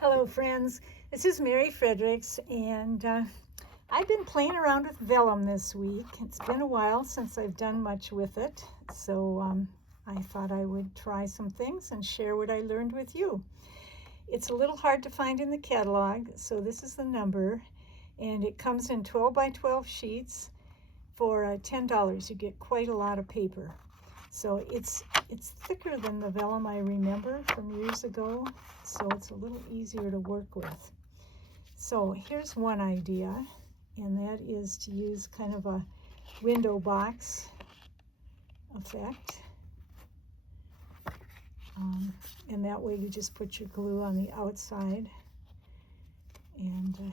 Hello friends, this is Mary Fredericks, and I've been playing around with vellum this week. It's been a while since I've done much with it, so I thought I would try some things and share what I learned with you. It's a little hard to find in the catalog, so this is the number, and it comes in 12 by 12 sheets for $10. You get quite a lot of paper. So it's thicker than the vellum I remember from years ago, so it's a little easier to work with. So here's one idea, and that is to use kind of a window box effect. And that way you just put your glue on the outside and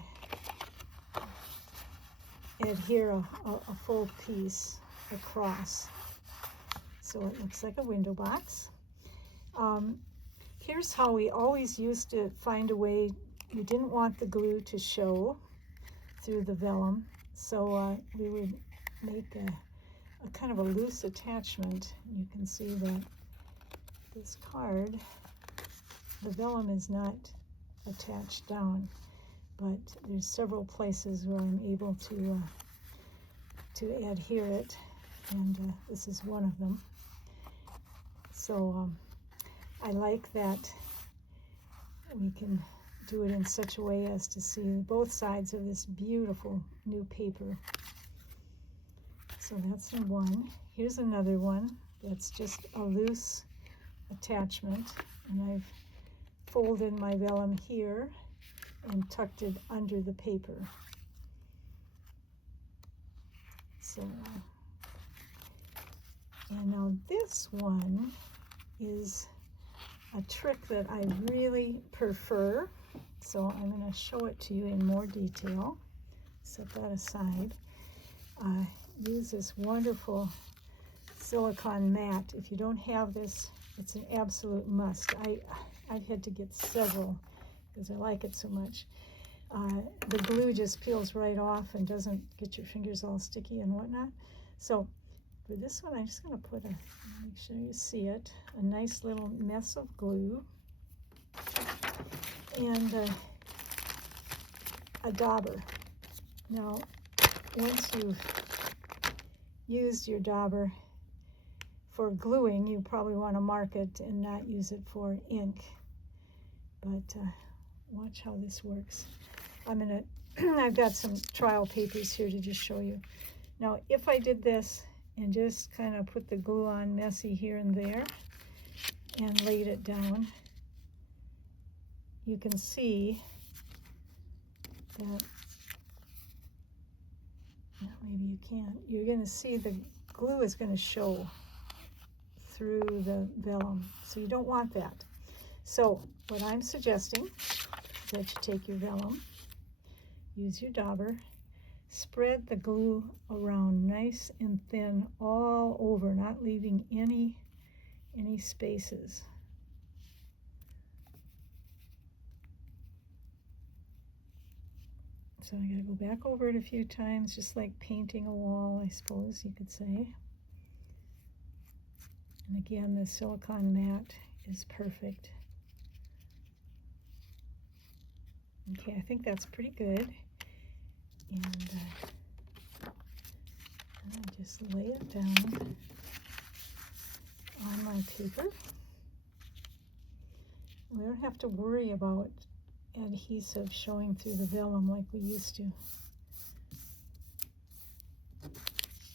adhere a full piece across. So it looks like a window box. Here's how we always used to find a way. You didn't want the glue to show through the vellum, so we would make a kind of a loose attachment. You can see that this card, the vellum is not attached down, but there's several places where I'm able to adhere it, and this is one of them. So I like that we can do it in such a way as to see both sides of this beautiful new paper. So that's one. Here's another one that's just a loose attachment, and I've folded my vellum here and tucked it under the paper. So, and now this one is a trick that I really prefer, so I'm going to show it to you in more detail. Set that aside. Use this wonderful silicone mat. If you don't have this, it's an absolute must. I've had to get several because I like it so much. The glue just peels right off and doesn't get your fingers all sticky and whatnot. So for this one, I'm just going to put make sure you see it, a nice little mess of glue and a dauber. Now, once you've used your dauber for gluing, you probably want to mark it and not use it for ink. But watch how this works. I've got some trial papers here to just show you. Now, if I did this and just kind of put the glue on messy here and there and laid it down, you can see that, well, maybe you can't. You're going to see the glue is going to show through the vellum, so you don't want that. So what I'm suggesting is that you take your vellum, use your dauber, spread the glue around nice and thin all over, not leaving any spaces. So I gotta go back over it a few times, just like painting a wall, I suppose you could say. And again, the silicone mat is perfect. Okay, I think that's pretty good. And I'll just lay it down on my paper. We don't have to worry about adhesive showing through the vellum like we used to.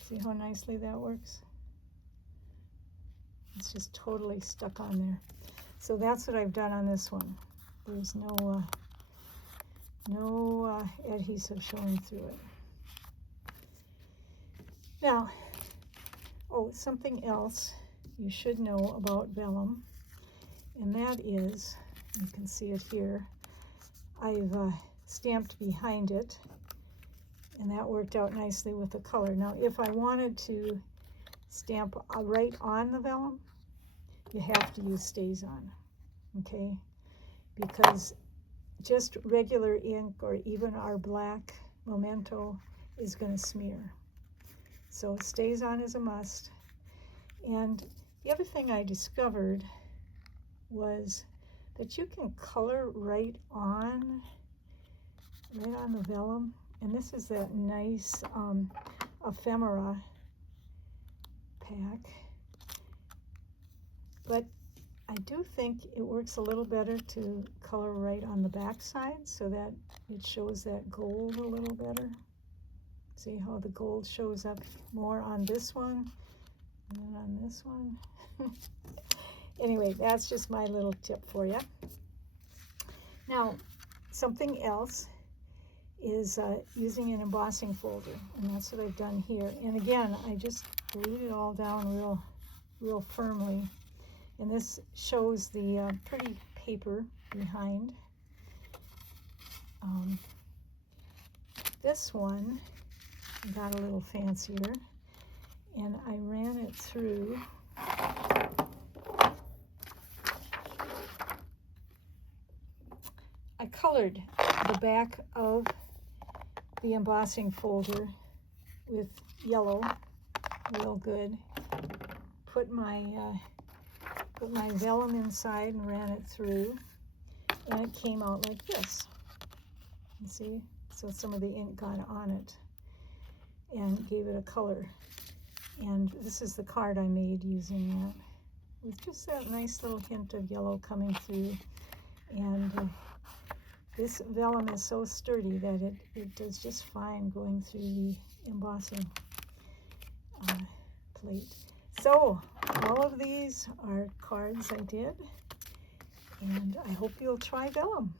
See how nicely that works? It's just totally stuck on there. So that's what I've done on this one. There's no adhesive showing through it. Now, something else you should know about vellum, and that is, you can see it here, I've stamped behind it, and that worked out nicely with the color. Now, if I wanted to stamp right on the vellum, you have to use StazOn, okay? Because just regular ink or even our black Memento is going to smear. So StazOn is a must. And the other thing I discovered was that you can color right on the vellum. And this is that nice ephemera pack. But I do think it works a little better to color right on the back side so that it shows that gold a little better. See how the gold shows up more on this one than on this one? Anyway, that's just my little tip for you. Now, something else is using an embossing folder, and that's what I've done here. And again, I just glued it all down real firmly. And this shows the pretty paper behind. This one got a little fancier, and I ran it through I colored the back of the embossing folder with yellow, real good. Put my vellum inside and ran it through, and it came out like this. You see? So some of the ink got on it and gave it a color. And this is the card I made using that, with just that nice little hint of yellow coming through. And this vellum is so sturdy that it does just fine going through the embossing plate. So all of these are cards I did, and I hope you'll try vellum.